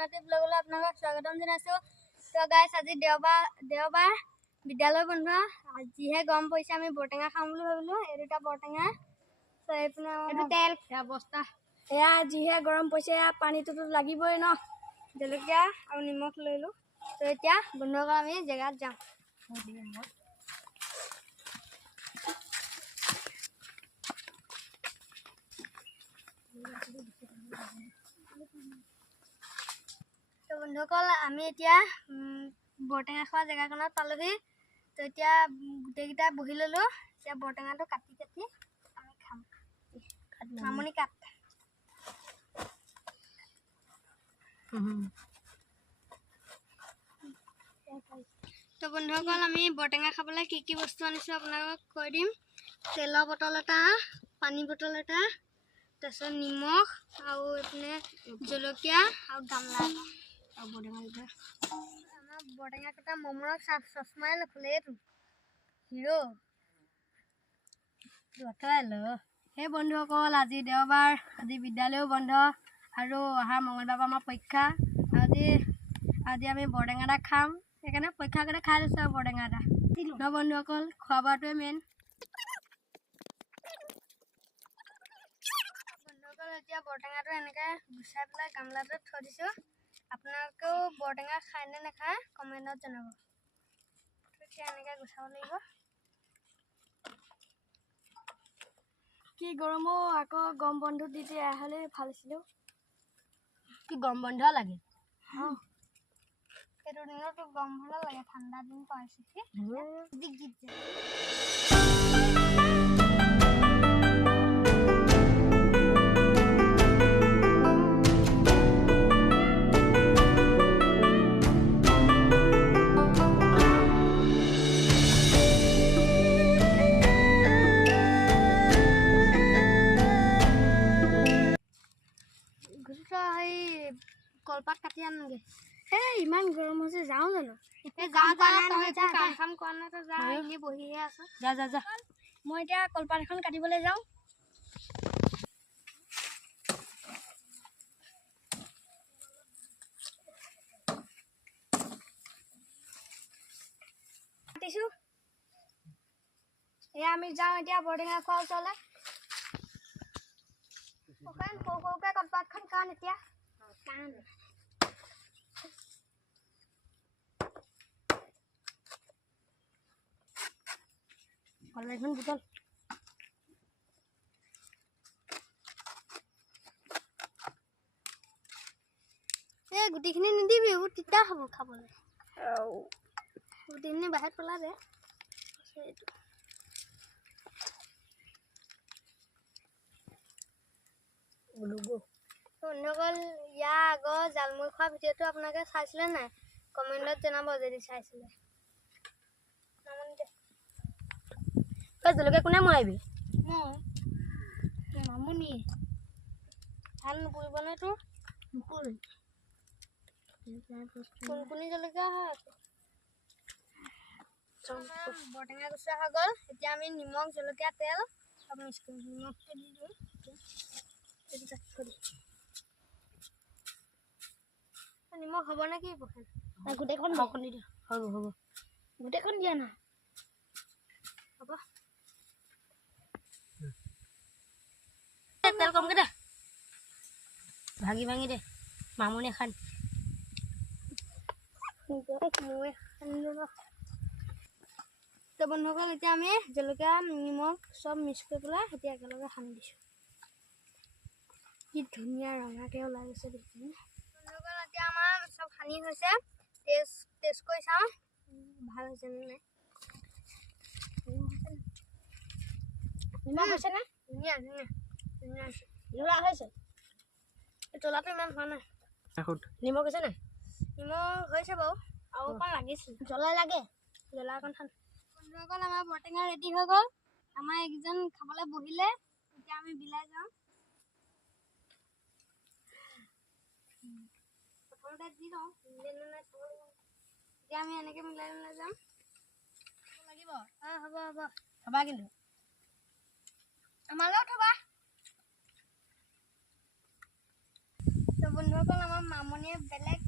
জনাতি ব্লগলৈ আপোনালোকক স্বাগতম জনাইছোঁ। তো গাইছ আজি দেওবাৰ বিদ্যালয় বন্ধ। আজিহে গৰম পৰিছে, আমি বৰটেঙা খাম বুলি ভাবিলোঁ। এই দুটা বৰটেঙা, তো এইপিনে এইটো তেল, সেয়া বস্তা, এয়া যিহে গৰম পৰিছে, এয়া পানীটোতো লাগিবই ন। জলকীয়া আৰু নিমখ লৈলোঁ। তো এতিয়া বন্ধুসকল আমি জেগাত যাওঁ। তো বন্ধুসকল আমি এতিয়া বৰটেঙা খোৱা জেগাখনত পালোহি। তো এতিয়া গোটেইকেইটা বহি ল'লোঁ। এতিয়া বৰটেঙাটো কাটি আমি খাম। মামনি কাট। তো বন্ধুসকল আমি বৰটেঙা খাবলৈ কি বস্তু আনিছোঁ আপোনালোকক কৈ দিম। তেলৰ বটল এটা, পানী বটল এটা, তাৰপিছত নিমখ আৰু এইপিনে জলকীয়া আৰু গামলা আৰু বৰটেঙা দুটা। আমাৰ বৰটেঙা কটা মমৰক চচমাই নুখুলে, এইটো হিৰ' সেই বন্ধুসকল আজি দেওবাৰ, আজি বিদ্যালয়ও বন্ধ আৰু অহা মঙলবাৰৰ পৰা আমাৰ পৰীক্ষা। আজি আমি বৰটেঙা এটা খাম, সেইকাৰণে পৰীক্ষা আগতে খাই লৈছোঁ আৰু বৰটেঙা এটা ন। বন্ধুসকল খোৱা বোৱাটোৱে মেইন। এতিয়া বৰটেঙাটো এনেকৈ গুচাই পেলাই গামলাটোত থৈ দিছোঁ। আপোনালোকেও বৰটেঙা খায় নে নাখায় কমেণ্টত জনাব। এতিয়া এনেকৈ গুচাব লাগিব। কি গৰমো, আকৌ গৰম বন্ধ দি দিয়া হ'লে ভাল আছিলে। কি গৰম বন্ধ লাগে? এইটো দিনতো গৰম বন্ধ লাগে, ঠাণ্ডা দিন পাইছে কি কলপাত কাটি আনোগে। ইমান গৰম হৈছে, যাওঁ জানো? কাম কৰা নাই, যা এনেই বহিহে আছো। যা মই এতিয়া কলপাত এখন কাটিবলৈ যাওঁ। কাটিছো। এয়া আমি যাওঁ এতিয়া বৰটেঙা খোৱা ওচৰলৈ। সৰুকে কলপাতখন কান এতিয়া। এখন বুটল গুটিখিনি নিদিবি, এইবোৰ তিতা হ'ব খাবলৈ। গুটিখিনি বাহিৰত পেলা দে। বন্ধুসকল ইয়াৰ আগৰ জালমুৰি খোৱা ভিডিঅ'টো আপোনালোকে চাইছিলে নাই? কমেণ্টত জনাব যদি চাইছিলে। জলকীয়া কোনে মৰাবি? মামুনি ভাল নপৰিবনে তোৰ? নপৰে। কোনকুনি জলকীয়া হয়? বৰটেঙা গুচোৱা হৈ গ'ল। এতিয়া আমি নিমখ, জলকীয়া, তেল চব মিক্স কৰিম। নিমখটো দি দিওঁ। নিমখ হ'ব নে কি? গোটেইখন হ'ব। গোটেইখন দিয়া নাই হ'ব। তেল কমকৈ দে, ভাঙি দে। মামুনি খান তো বন্ধুসকল এতিয়া আমি জলকীয়া, নিমখ চব মিক্স কৰি পেলাই এতিয়া একেলগে সানি দিছোঁ। কি ধুনীয়া ৰঙাকৈ ওলাই গৈছে দেখিছেনে? বন্ধুসকল এতিয়া আমাৰ চব সানি হৈছে। টেষ্ট কৰি চাওঁ ভাল হৈছে নে নাই। নিমখ হৈছেনে? ধুনীয়া হৈছে। জ্বলা হৈছে? জ্বলাটো ইমান হোৱা নাই। নিমখ হৈছে নাই? নিমখ হৈছে বাৰু, আৰু অকণ লাগিছিল। জ্বলা লাগে, জ্বলা অকণ খাম। বন্ধুসকল আমাৰ বৰটেঙা ৰেডি হৈ গ'ল। আমাৰ এইকেইজন খাবলৈ বহিলে, এতিয়া আমি বিলাই যাওঁ। প্ৰথমতে দি লওঁ, এতিয়া আমি এনেকৈ মিলাই যাম। লাগিব হ'ব থবা, কিন্তু আমালৈও থবা। তো বন্ধুসকল আমাৰ মামনিয়ে বেলেগ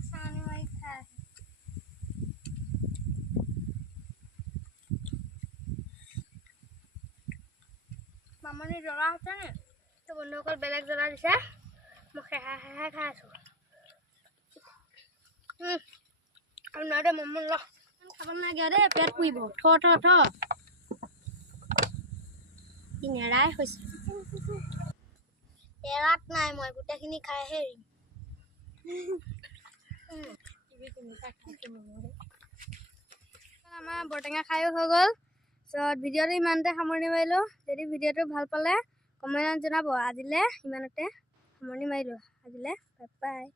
আমনি জ্বলা আছে নে তো বন্ধুসকল বেলেগ জ্বলা দিছে মই খেহা খাই আছোঁ আৰু নহয় দে মম ল খাব নালাগে দেই পেট পুৰিব থ নেৰাই হৈছে এৰাত নাই মই গোটেইখিনি খাইহে এৰিম আমাৰ বৰটেঙা খায়ো হৈ গ'ল চ' ভিডিঅ'টো ইমানতে সামৰণি মাৰিলোঁ যদি ভিডিঅ'টো ভাল পালে কমেণ্টত জনাব আজিলৈ ইমানতে সামৰণি মাৰিলোঁ আজিলৈ বাই বাই